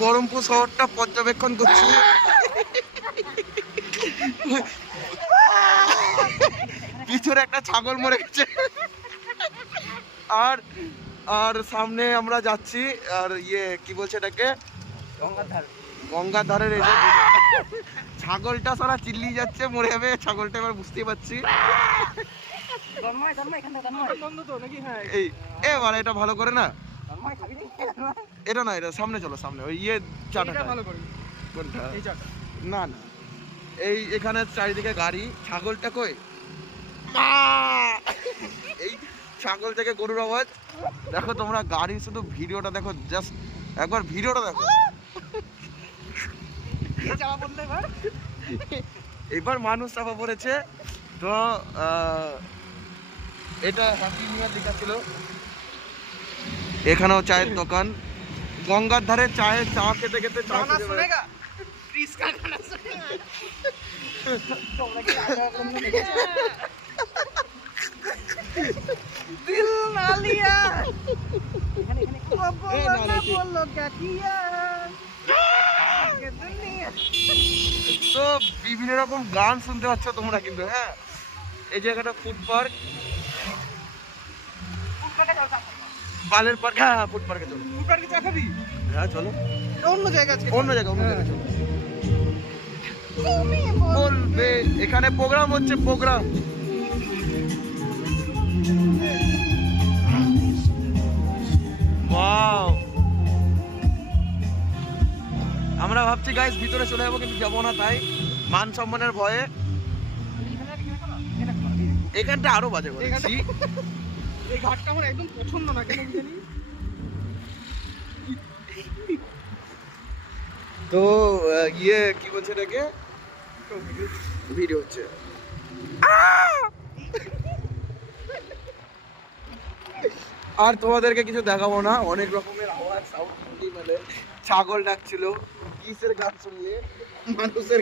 বহরমপুর শহরটা পর্যবেক্ষণ করছি। পিছনে একটা ছাগল মরে গেছে। আর আর সামনে আমরা যাচ্ছি, আর কি বলছে এটাকে, গঙ্গার ধারের এই যে ছাগলটা সারা চিল্লিয়ে যাচ্ছে, মরে যাবে ছাগলটা, এবার বুঝতেই পারছি। এই এবার এটা ভালো করে না, এটা না, এটা সামনে চলো, সামনে ওই চাটা ভালো করে। কোনটা? না না, এই এখানে চারিদিকে গাড়ি, ছাগলটা কই? এই ছাগল থেকে গরুর আওয়াজ। দেখো তোমরা গাড়ি, শুধু ভিডিওটা দেখো, জাস্ট একবার ভিডিওটা দেখো। এবার মানুষ চাপা পড়েছে। তো এটা হ্যাপি নিউ ইয়ার লেখা ছিল। এখানেও চায়ের দোকান, গঙ্গার ধারে চায়ের চা খেতে খেতে চা दिल ना लिया তো বিভিন্ন রকম গান শুনতে পাচ্ছ তোমরা কিন্তু। হ্যাঁ, এই জায়গাটা ফুড পার্ক, বালের পার্ক। হ্যাঁ, ফুড পার্কে চলো। ফুড পার্কে চা খাবি? হ্যাঁ চলো, অন্য জায়গা আছে, অন্য জায়গা চলো। বলবে এখানে প্রোগ্রাম হচ্ছে, প্রোগ্রাম। ওয়াও, আমরা ভাবছি গাইস ভিতরে চলে যাবো, কিন্তু যাবো না, তাই মান সম্মানের ভয়ে। এখানটা আরো বাজে করেছি। এই ঘাটটা আমার একদম পছন্দ না, কেন জানি। তো কি বলছে এটাকে, ভিডিও হচ্ছে। আর তোমাদেরকে কিছু দেখাবো না, অনেক রকমের আওয়াজ, সাউন্ড, মানে ছাগল ডাকছিল, কিসের গান শুনলে মানুষের